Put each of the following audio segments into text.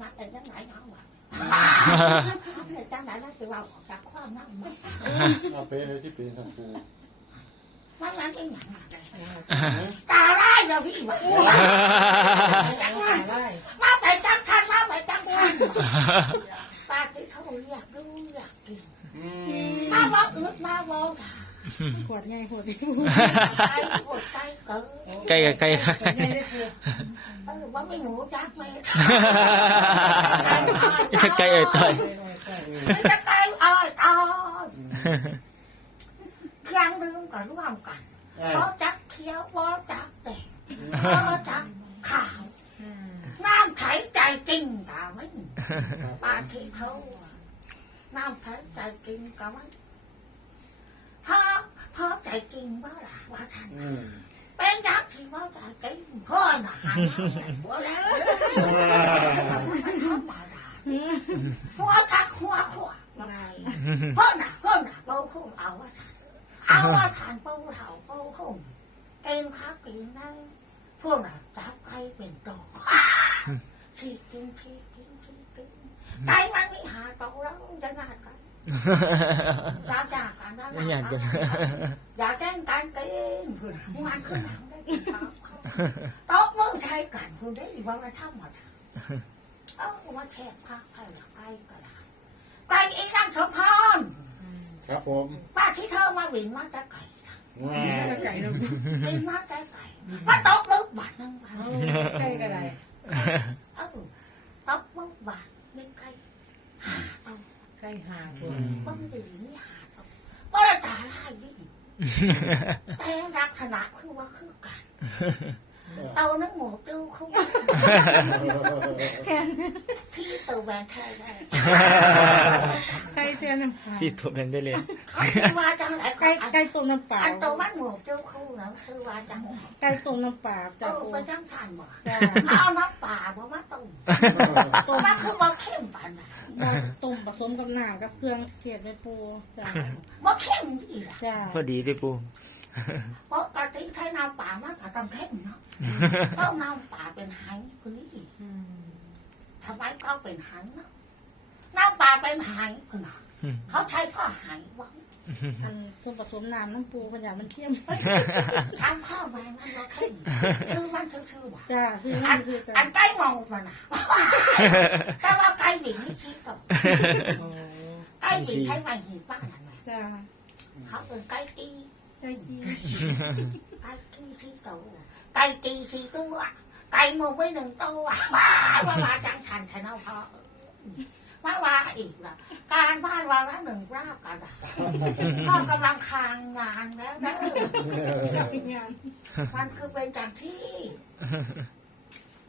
นักเอ็นยังไหนน้องวะเอ็นจังไหนนั่นสิเราออกจากความนั่งมันเอาเป็นเลยที่เป็นสัมปูมันนั้นเองอย่างไรตาไร้เราพี่วะมาไปจังชันมาไปจังชันป้าที่เขาอยากดูอยากกินมาว่าอึดมาว่าด่า ขวดไงขวดใจโคตรใจเกินใกล้กับใกล้ครับเออว่าไม่หมูจักไหมจะใกล้เอ่ยต่อยไม่จะไกลอ้อยอ้อยเครื่องดื่มก็ร่วมกันเพราะจักเขียวเพราะจักแดงเพราะจักขาวน้ำใช้ใจจริงกะไม่ปาที่เขาน้ำใช้ใจจริงกะไม่ พอพอใจจริงว่าล่ะว่าท่านเป็นยักษ์ที่ว่าใจจริงพ่อน่ะหันหัวแล้วไม่ธรรมดาหัวทักหัวขวาพ่อหน่ะพ่อหน่ะเป้าคงเอาว่าฉันเอาว่าฉันเป้าเถาเป้าคงเต็มคับกินนั่งพวกน่ะจับไก่เป็นโตขี้กินขี้กินขี้กินไก่มันไม่หาโตแล้วจะงานกัน อยากจากกันนะไม่อยากกันอยากแกล้งกันกินเพื่อนมันขึ้นหนังได้กินข้าวเขาตบมือใช้กันคุณได้ว่ามันทำหมดอะเอ้าว่าแคบข้าวไก่ละไก่ก็ได้ไก่อีนั่งสมพรครับผมป้าที่เธอมาวิ่งมาแต่ไก่ว้าไก่เราวิ่งมาแต่ไก่มาตบลูกบาทนึงบาทไก่ก็ได้เออตบลูกบาทนี่ไก่หาเอา ไก่หาขวดบ้งดีนี่หาเอาว่าตาลายดิแต่ลักษณะคือว่าคือกันเอานักหมูติ้วเขาที่ตัวแหวนแท้ได้ไก่เจียน้ำปลาที่ตัวเป็นได้เลยเขาคือว่าจังไรไก่อันไก่ต้มน้ำปลาอันตัวมันหมูติ้วเขาเนาะคือว่าจังไรไก่ต้มน้ำปลาเอจ้าอปูไปจังทานบ่จ้าเขาเอาน้ำป่าบ่มาต้มต้มมันคือบ่เข้มปานน่ะ ต้มผสมกับน้ำกับเครื่องเทศในปูจ้าบ่เข้มอีหล่ะจ้าพอดีด้วยปูเพราะกะทิใช้น้ำป่ามันก็ต้องเข้มเนาะต้องน้ำป่าเป็นไหคือนี่อืมทำไมเขาเป็นไหเนาะน้ำป่าเป็นไหคือน่ะเขาใช้พ่อไหวัง อันต้มผสมน้ำน้ำปูมันอย่างมันเค็มทำข้าวแมงมันบ่เข้มชื่อมันชื่อๆว่าจ้าซื้ออัมานซื้อจ้าอันไก่เมามันน่ะแต่ว่าไก่บิ่งนี่คิดต่อไก่บิ่งใช้ไม้หีบบ้านนั่นแหละจ้าเขาเอินไก่ตีไก่ดีไก่ตีที่ตัวไก่ตีที่ตัวไก่หมูไว้หนึ่งตัวว้าวว่าว่าจังฉันฉันเอาพอ ว่าว่าอีกละการบ้านวันละหนึ่งรอบกันอะพ่อกำลังคางงานแล้วนะงานมันคือเป็นจากที่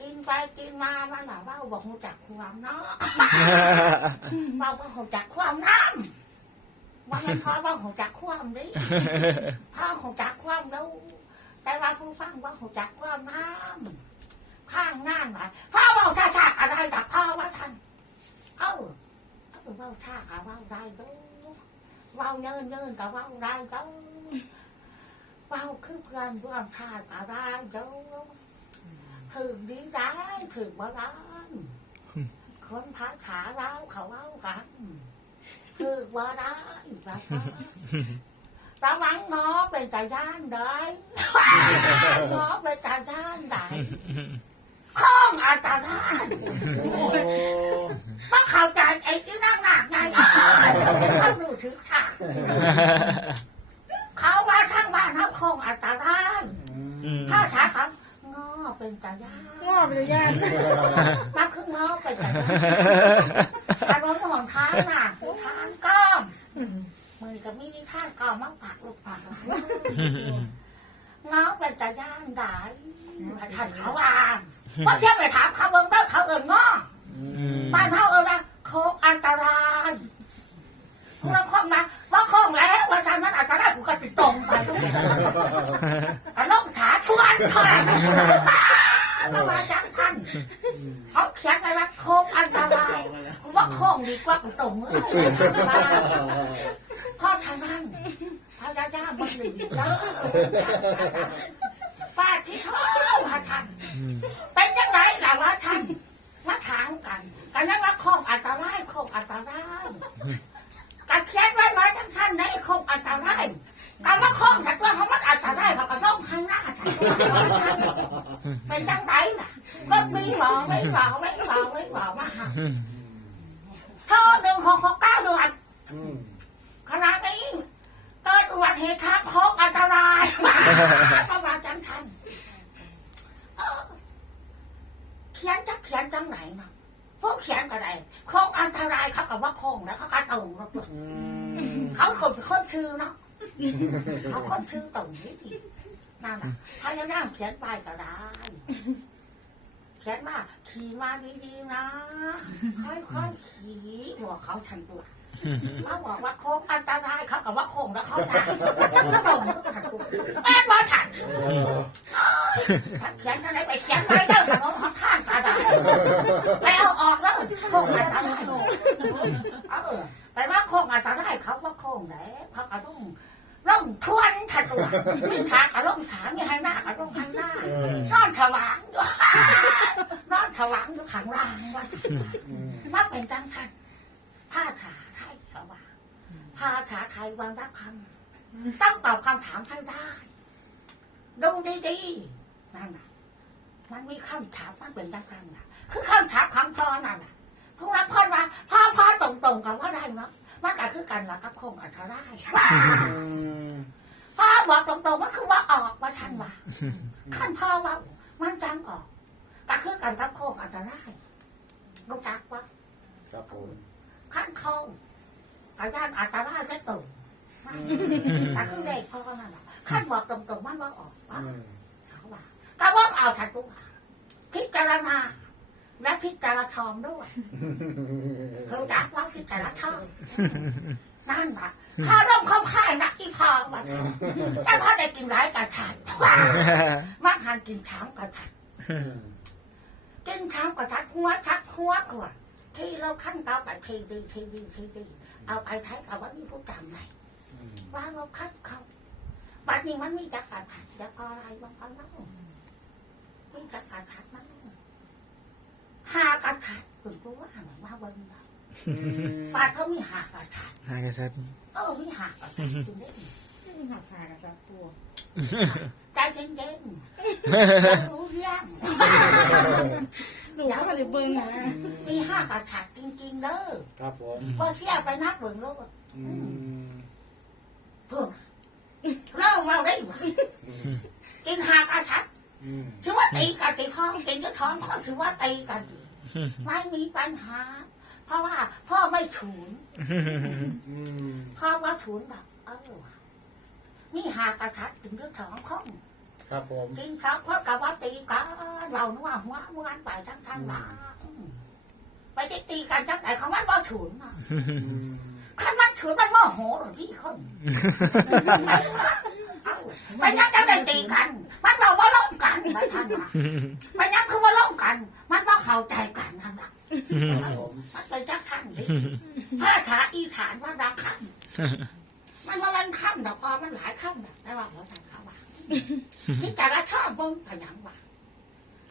กินไปกินมามันแบบว่าบอกหูจักความเนาะบอกว่าหูจักความน้ำว่ามันพอว่าหูจักความดิพ่อหูจักความแล้วแต่ว่าผู้ฟังว่าหูจักความน้ำข้างงานมาพ่อเว่าชาชาอะไรดักพ่อว่าท่าน เอ้าเอ้าเว่าชากับว่าได้ดูเว่าเนินเนินกับว่าได้ดูเว่าคือเพื่อนร่วมชาติกับได้ดูถึงดีได้ถึงบ่ได้คนพักขาเราเขาเล่ากันถึงบ่ได้ว่ากันระวังงอเป็นตาย่านได้งอเป็นตาย่านได้ ข้องอันตรายมาเข้าใจไอ้ที่นั่งหนักไงเขาดูถึงฉากเขาว่าทั้งบ้านทั้งคงอันตรายอืมถ้าช้าครับงอเป็นตาย่านงอไปเลยย่านมาคืองอเป็นตาย่านชายบนหอนท้านหนักผู้ทานก้อมมือกับมินิท่านก้อมมาปากลูกปากหลาน น้องเป็นตาย่างได้ฉันเขาอ่านเพราะเชื่อไปถามเขาเบิ่งเด้อเขาเอิญง้ออืมบ้านเขาเอิญนะโคกอันตรายเราคล้องนะว่าคล้องแล้วว่าทำนั้นอันตรายกูก็ติดตรงไปอันน้องขาชวนเท่าไหร่ไม่ว่าจังทันเขาเขียนอะไรโคกอันตรายกูว่าคล้องดีกว่ากูตรงเลยเพราะฉะนั้น พยายามมันหนีเด้อป้าที่เท่าว่าฉันอืมเป็นยังไงล่ะว่าฉันมาทางกันกันนั้นว่าโคกอันตรายโคกอันตรายกันเขียนไว้ไว้ทั้งท่านในโคกอันตรายกันว่าโคกฉันว่าเขามันอันตรายเขาก็ต้องให้หน้าฉันว่าเป็นจังไรล่ะรถมีหมอไม่หมอไม่หมอไม่หมอมาหาเท่าหนึ่งหกหกเก้าเดือนอืมขณะนี้เกิดอุบัติเหตุทางโค้งอันตรายประมาณจังทันเออเขียนจะเขียนจังไหนเนาะพวกเขียนก็ได้โค้งอันตรายเขากับว่าโค้งแล้วเขาการตรงรถด้วยอืมเขาคนคนชื่อเนาะเขาคนชื่อตรงนี้ดินั่นแหละพยายามเขียนไปก็ได้เขียนว่าขี่มาดีๆนะ ค่อยๆขี่บอกเขาทันตัว เขาบอกว่าโค้งอันตรายเขากับว่าโค้งแล้วเขาด่าเขาดมทันตัวแม่ว่าฉันเอฉันเขียนอะไรไปเขียนไปเด้อถนนเขาข้างตาด่าไปเอาออกแล้วโค้งอันตรายเออไปว่าโค้งอันตรายเขาว่าโค้งไหนเขาก็ต้องร่องทวนทันตัวนี่ฉากกับร่องฉากนี่ให้หน้ากับร่องให้หน้านอนฉวางนอนฉวางอยู่ข้างล่างว่ามาเป็นจังทัน ผ้าฉาไทยสว่างผ้าฉาไทยวันรับคำต้องตอบคำถามให้ได้ดูดีๆนั่นน่ะ มันมีคำถามมันเป็นจังทันน่ะ คือคำถามคำพ่อนั่นน่ะพวกนักพ่อว่าพ่อพ่อตรงๆกับว่าได้เนาะมันก็คือกันละกับคงอันตรายอืมพ่อบอกตรงๆว่าคือว่าออกว่าฉันว่าขั้นพ่อว่ามันจังออกก็คือกันกับโคงอันตรายกูจักว่าครับผม ขั้นโคงกับย่านอันตรายได้ตุ่มแต่คือเด็กพ่อนั่นแหละขั้นบอกตรงๆมันว่าออกว่าอืมเขาว่าก็ว่าเอาฉันกูว่าพิจารณาและพิจารณาด้วยคือจักว่าพิจารณานั่นแหละข้าเริ่มเข้าค่ายนะอีพอว่าฉันแต่พอได้กินร้ายกับฉันว่าหันกินช้างกับฉันอืมกินช้างกับชักหัวชักหัวขวด ที่เราขั้นเตาไปทีดีทีดีทีดีเอาไปใช้กับว่ามีผู้จำไหนอืมว่าเราขั้นเขาบัดนี้มันมีจักรขัดแล้วก็อะไรบางคนเล่ามีจักรขัดมั้งหากระชัดคุณรู้ว่าอะไรมาเบิ้งเราอืมปาดเขามีหากระชัดหากษัตริย์เออมีหากระชัดคุณได้ยินไม่หักหากับจับปูใจเย็นๆรู้เรื่อง หนูก็มาเลยเบิ้งนะมีห้ากระชัดจริงๆเด้อครับผมว่าเชี่ยไปนักเบิ่งโลกอืมเพิ่มเล่าเมาได้ไหมอืมกินหากระชัดอืมถือว่าตีกันตีท้องกินก็ท้องก็ถือว่าตีกันไม่มีปัญหา เพราะว่า พ่อไม่ฉุนอืมพ่อว่าฉุนแบบเออว่ะนี่หากระชัดถึงเรื่องท้องข้อง ครับผม กินข้าวพ่อกับว่าตีกันเรานึกว่าหัวม้วนไปทั้งทางหลังไปจะตีกันจังไหนเขามันว่าฉุนอะอืมขันมันฉุนมันโมโหหรือพี่คนเอาไปยังจะได้ตีกัน มันบอกว่าล่มกันไม่ทันว่ะมันยังคือว่าล่มกัน มันว่าเข้าใจกันนั่นแหละครับผมมันเป็นจักขันดิผ้าฉาอีฐานว่ารักขันมันว่ามันขันแต่พอมันหลายขันแบบแต่ว่าหัวใจเขาว่า ที่แต่ละชอบเบิ้งขยันว่า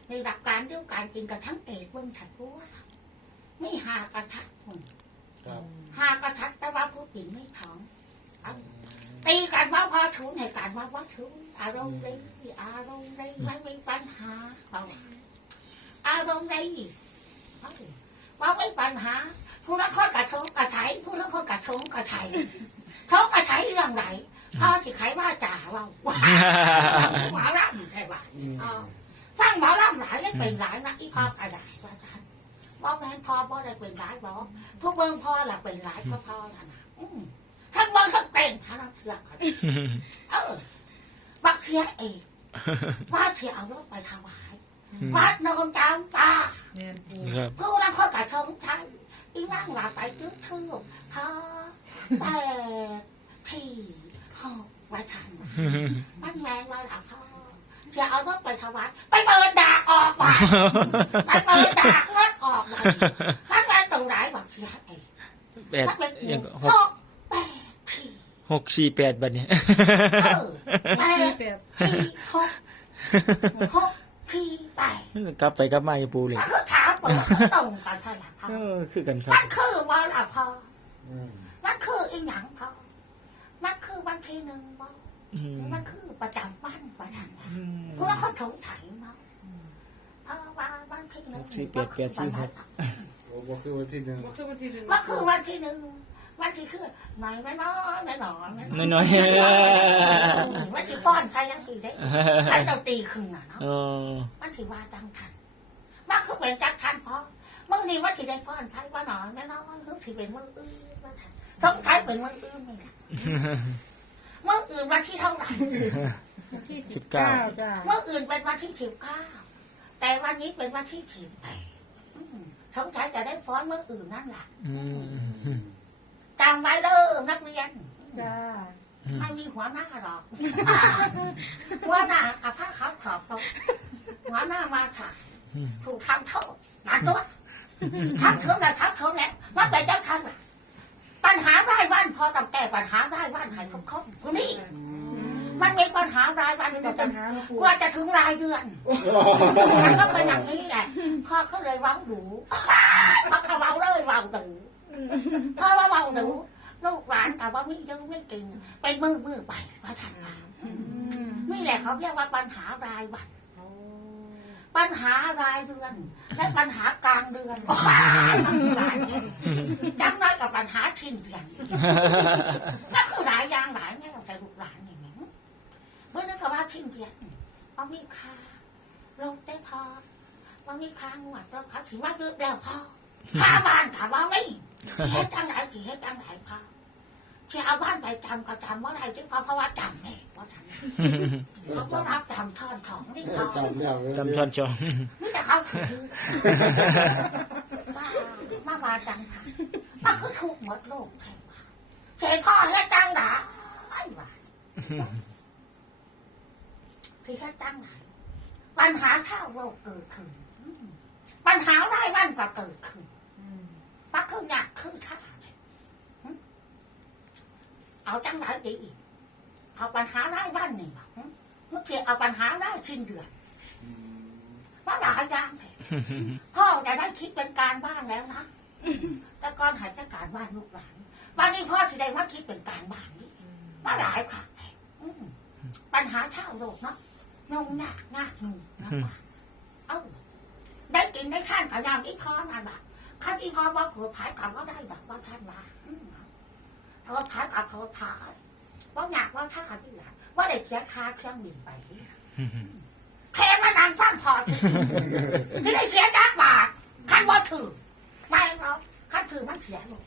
ในหลักการเดียวกันกินกับทั้งเอกเบิ้งฉันรู้ว่าไม่หากระชัดมึงครับหากระชัดแต่ว่าผู้ปิ่นไม่ท้องเอาตีกันว่าพอชูในการว่าว่าชูอารมณ์ดีอารมณ์ดีไม่มีปัญหาเอาว่าอารมณ์ดีเอาว่าไม่ปัญหาผู้ละคนกระทงกระไฉผู้ละคนกระทงกระไฉทงกระไฉเรื่องไหน พ่อสิไขว่าจ่าว่าหมอลำใช่ป่ะฟังหมอลำหลายได้เป็นหลายนะอีพ่อกระดาษว่าท่านบอกแม่พ่อบ่ได้เป็นหลายบอกทุกเบิ่งพ่อละเป็นหลายก็พ่อละนะอืมทั้งบิ่งทั้งเต้นหาเราเชื่อกันเออบักเสียเองว่าเสียเอารถไปถวายวัดโนนจำปาม่นปูครับผู้ละคนกระทงใช้อีนั่งหลับไปจุดทูบเขาแปดที่ หกไว้ทันมันแรงเราหลับพ่อจะเอารถไปถวายไปเปิดดากออกว่ะไปเปิดดากรถออกว่ะมันแรงตรงไหนบอกเสียเองแปดมันเป็นยังก็หหกกแปดที่หกสี่แปดบัดนี้ เออแปสี่ดแปดที่หกหกที่แปดกลับไปกลับมาอยู่ปูเลยมันก็ถามเปิดตรงกันเท่าไหร่พ่อ เออคือกันครับ มันคือว่าละพ่ออืมมันคืออีหยังพ่อมันคือ วันที่หนึ่งบ่อืมมันคือประจำวันประจำวันอืมพวกเราเขาสงสัยเนาะเพราะว่าวันที่หนึ่งสี่แปดแปดสี่หกโอ้บ่คือวันที่หนึ่งบอกคือวันที่หนึ่งมันคือวันที่หนึ่งวันที่คือหน่อยไม่น้อยไม่น้อยน้อยๆมันที่ฟ้อนใครยังตีได้ใครเราตีขึ้นน่ะเนาะเออมันถือว่าจังทันมันคือเป็นจังทันเพราะเมื่อนี้ว่าสิได้ฟ้อนไทยว่าหน่อยแม่น้อยคือสิเป็นเมืองอื่นว่าทันต้องใช้เป็นเมืองอื่นนี่แหละ เมืองอื่นวันที่เท่าไหร่วันที่สิสิบบเก้าเก้าจ้าเมื่ออื่นเป็นวันที่สิบเก้าแต่วันนี้เป็นวันที่สิบแปดอืมสงสัยจะได้ฟ้อนเมื่ออื่นนั่นแหละอืมจำไว้เด้อนักเรียนจ้าไม่มีหัวหน้าหรอกหัวหน้ากับผ้าขาวขอบตกหัวหน้ามาค่ะ ถูกทำโทษหนาตัวทำเท่านั้นทำเท่านั้นว่าไปจังทันน่ะ ปัญหารายวันพอต้องแก้ปัญหารายวันให้ทุกคนคนนี้มันมีปัญหารายวันไม่กได้ว่าปัจะญหาหรอกปูกว่าจะถึงรายเดือนมันก็เป็นอย่างนี้แหละพ่อเขาเลยเว้าดูพ่อเขาเว้าเลยเว้าดูพ่อว่าเว้าดูลูกหลานแต่ว่าไม่เยอะไม่เก่งเป็นมือมือไปว่าทันมาอืมนี่แหละเขาเรียกว่าปัญหารายวัน ปัญหารายเดือน และปัญหากลางเดือนมันคือหลายเนี่ยจังน้อยกับปัญหาชิ้นเดือนนั่นคือหลายอย่างหลายแง่แต่ลูกหลานอย่างนี้เมื่อนึกว่าชิ้นเดือนว่ามีค่าลงได้พอว่ามีค่างวดเราเขาถือว่าเยอะแล้วพอค่าบ้านถามว่าไม่ที่ให้จังไหนที่ให้จังไหนพอที่เอาบ้านไปจำก็จำว่าอะไรที่พอเพราะว่าจำไง ว่าจำเขาก็รับจำทอนของนี่เขาจำแล้วจำช้อนชองนี่แต่เขาถือมามามาจังค่ะมาคือถูกหมดโลกแทนว่าเจ๊พ่อเฮ็ดจังหนาไอ้ว่าที่เฮ็ดจังหนาปัญหาชาวโลกเกิดขึ้นอืมปัญหารายวันก็เกิดขึ้นปักคืออยากคือท่าเลยอืมเอาจังไหนดีอีก เอาปัญหารายวันนี่บ่อืมเมื่อกี้เอาปัญหารายสิ้นเดือนว่าหลายอย่างเลยพ่อจะได้คิดเป็นการบ้านแล้วนะแต่ก่อนหายจากการบ้านลูกหลานวันนี้พ่อแสดงว่าคิดเป็นการบ้านนี่ว่าหลายค่ะปัญหาชาวโลกเนาะงงยากยากหนุ่มนะว่าเอ้าได้กินได้ท่านกับยามอีพอมาแบบขั้นอีพอว่าเผื่อผายกับว่าได้แบบว่าท่านว่าเผื่อผายกับเผื่อผาย ว่าอยากว่าท่าที่หลังว่าได้เสียค่าเครื่องบินไปแค่มานางฟังพอถึงจะได้เสียจักบาทคันว่าถือไม่หรอกคันถือมันเสียหมด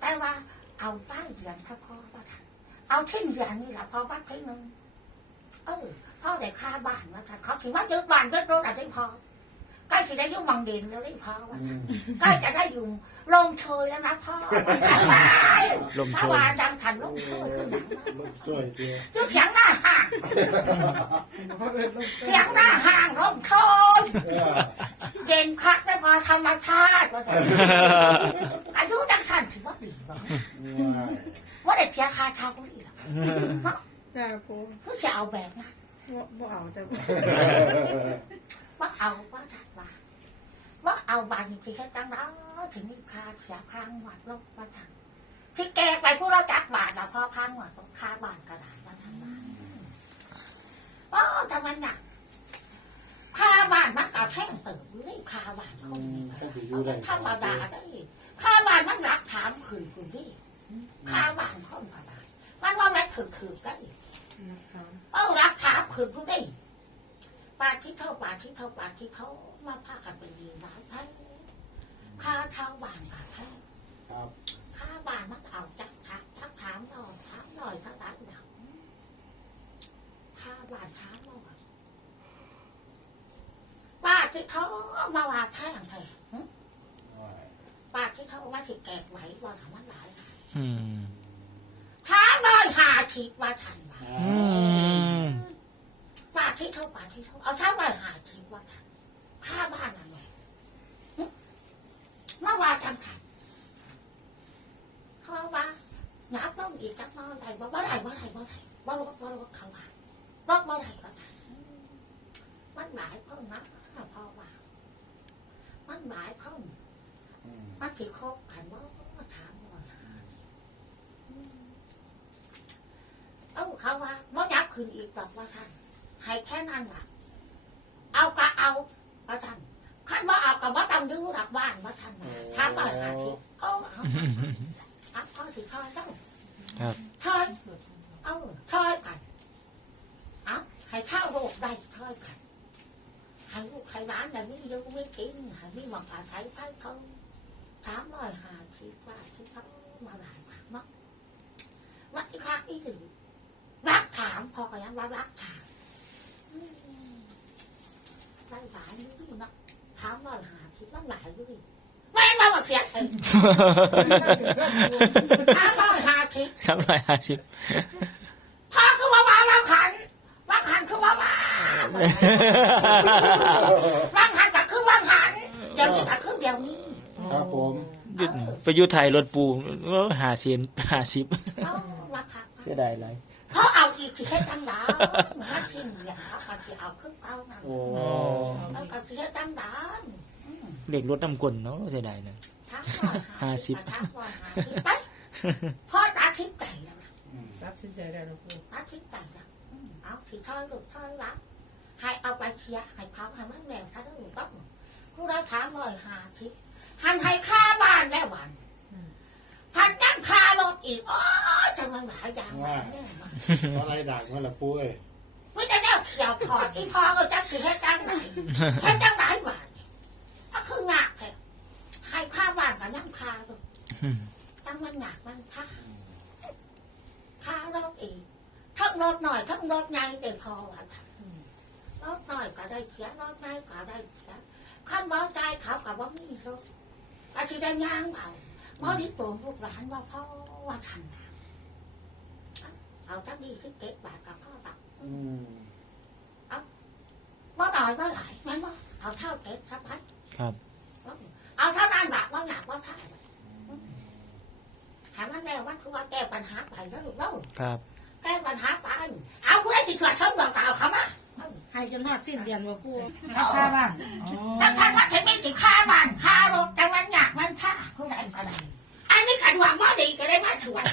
แต่ว่าเอาใต้เดือนถ้าพ่อก็ทำเอาทิ้นเดือนนี่แหละพอวัดทิ้งนึงเออพ่อได้ค่าบ้านว่าท่านเขาถือว่ายึดบ้านยึดรถอะไรได้พอ ใกล้จะได้อยุ่งมังเด่นแล้วได้พอว่าอืท่านมใกล้จะได้อยู่ลงเชยแล้วนะพ่อลมถ้าโชยว่าจังทันลงเชยคือหนังลมสวยเดียวจุดเสียงหน้าห่างเสียงหน้าห่างลงเชยเออเย็นคักไม่พอธรรมชาติว่าจะอายุจังสันถือว่าดีบ่ว้ายว่าเด็กเสียค่าเช่าก็ดีหรอกจ้าปูเพื่อจะเอาแบบนั้นบ่บ่เอาจ้าปู ว่าเอาว่าถัดว่าว่าเอาบานที่แค่ตั้งแล้วถึงมีค่าเสียค่างวัดลบว่าทางที่แกไปพวกเราจักบาทแล้วพอค่างวัดค่าบานกระดาษว่าทางว่าโอ้ทำไมหนักค่าบ้านมันก็แท่งตื่นนี่ค่าบ้านคนนี้ก็สิอยู่ได้ธรรมดาได้ข้าบ้านมันรักถามขืนคุณพี่ข้าบ้านคนกระดาษมันว่าแม่ถือขืนได้เอ้ารักถามขืนคุณพี่ ปาที่เท่าปาที่เท่าปาที่เท่ามาพากันไปยืนร้านแท้ข้าเช่าบานค่ะแท้ครับข้าบานมันเอาจักถามจักถามหน่อยถามหน่อยเท่านั้นหนักข้าบานถามหน่อยปาที่เขามาว่าแท่งแท้ว้ายปาที่เขาว่าสิแกกไหวว่าหามันหลายอืมช้าน้อยหาทิพว่าฉันว่าอืมา ท่าปาที่เขาเอาช้าน้อยหาทิพว่าฉันข้าบ้านนั่นแหละหึมาว่าฉันฉันเขาว่าหยับต้องอีกจักน้อยได้ว่บ่ได้บ่ได้บ่ได้บ่รถบ่รถเขาว่ารถบ่ได้ก็ได้มันหลายคนนะพ่อว่ามันหลายคนอืมมันถือครบขันว่าถามว่าเอ้าเขาว่าบ่ยับคืนอีกตอบว่าท่าน ให้แค่นั้นล่ะ เอากะเอาว่าท่านขันว่าเอากับว่าต้องดูหลักบ้านว่าท่านน่ะถามว่าหาที่เอาเอาเอาพ่อสิทอยเจ้าครับทอยเอาทอยกันเอาให้ข้าวโรคได้ทอยกันให้ลูกให้ร้านแต่ไม่เยอะไม่กินให้มีหวังอาศัยไปเขาสามร้อยห้าสิบว่าที่เขามาหลายบาทเนาะว่าอีกครั้งอีกหนึ่งรักถามพอกันยังว่ารักถาม อืมได้หลายอยู่ดีเนาะถามร้อยห้าสิบต้องหลายอยู่ดีไม่มาบอกเสียเองถามร้อยห้าสิบสามร้อยห้าสิบพอคือว่าว่ารังขันรังขันคือว่าว่ารังขันก็คือรังขันเดี๋ยวนี้ก็คือเดี๋ยวนี้ครับผมหยุดไปอยุไทยรถปูหาเซียนหาสิบ เอารังขัน เสียดายไรเขาเอาอีก ที่เฮ็ดตั้งดาวมันทิ้งอย่างเขาก็ที่เอาขึ้นเก้านั่นโอ้แล้วก็ที่เฮ็ดตั้งดาวอืมเด็กรถน้ำกลเนาะเสียดายนะทั้งร้อยห้าสิบทั้งร้อยห้าสิบไปพ่อตาทิพย์ไก่แล้วนะอืมตัดสินใจแล้วนะปูตาทิพย์ไก่แล้วอืมเอาสีทอยลูกทอยรักให้เอาไปเคลียร์ให้เขาให้มันแหลมซะด้วยต้องกูได้ถามร้อยห้าสิบหันให้ค่าบ้านแม่วัน พันยังค่ารถอีกอ๋อจะมันหลายอย่างว่าแน่นอนเพราะอะไรด่างมันละปุ้ยวิจะได้เขียวถอดอีพอก็จะสิเฮ็ดจังไหนเฮ็ดจังไหนบ้านก็คืองากแท้ให้ค่าบ้านกับน้ำคาดูตั้งมันหนักมันค่าค่ารถอีกทั้งรถหน่อยทั้งรถใหญ่เป็นคอว่าท่านรถหน่อยก็ได้เขียนรถใหญ่ก็ได้เขียนขั้นบ่ใจเขากับว่ามีรถก็สิได้ย่างเอา มอที่ตัวลูกหลานว่าพ่อว่าทันนะเอาทั้งดีที่เก็บบาทกับพ่อตักอืมว่าต่อยว่าไหลแม่นว่าเอาเท่าเก็บสักพักครับ เอาเท่านั้นหลักว่าหนักว่าท่าหามันแล้วมันคือว่าแก้ปัญหาไปแล้วลูกเล่าครับแก้ปัญหาไปเอาผู้ได้สิเกิดชนบอกกล่าวเขามาให้จนฮอดสิ้นเดือนว่าปูค่าบ้านตั้งแต่ว่าฉันไม่ติดค่าบ้านค่ารถแต่มันหนัก มันค่าผู้ใดก็ได้อันนี้ขันหวังว่าดีก็ได้มาถวด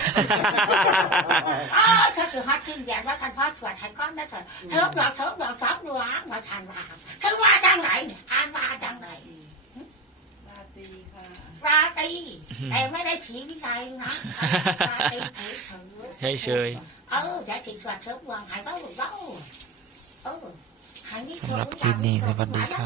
อ๋อเธอคือฮอตทิ้งเดียนว่าฉันพ่อถวดให้ก้อนได้เถอะเธอดอกเธอดอกสองดวงว่าฉันว่าเธอว่าจังไหนอ่านว่าจังไหนราตรีค่ะราตรีแต่ไม่ได้ถีวิจัยนะราตรีเฉยเฉยๆเออจะถีเกิดเชิญวางหายเบ้าหรือเบ้าเออหายนี่สำหรับคลิปนี้สวัสดีครับ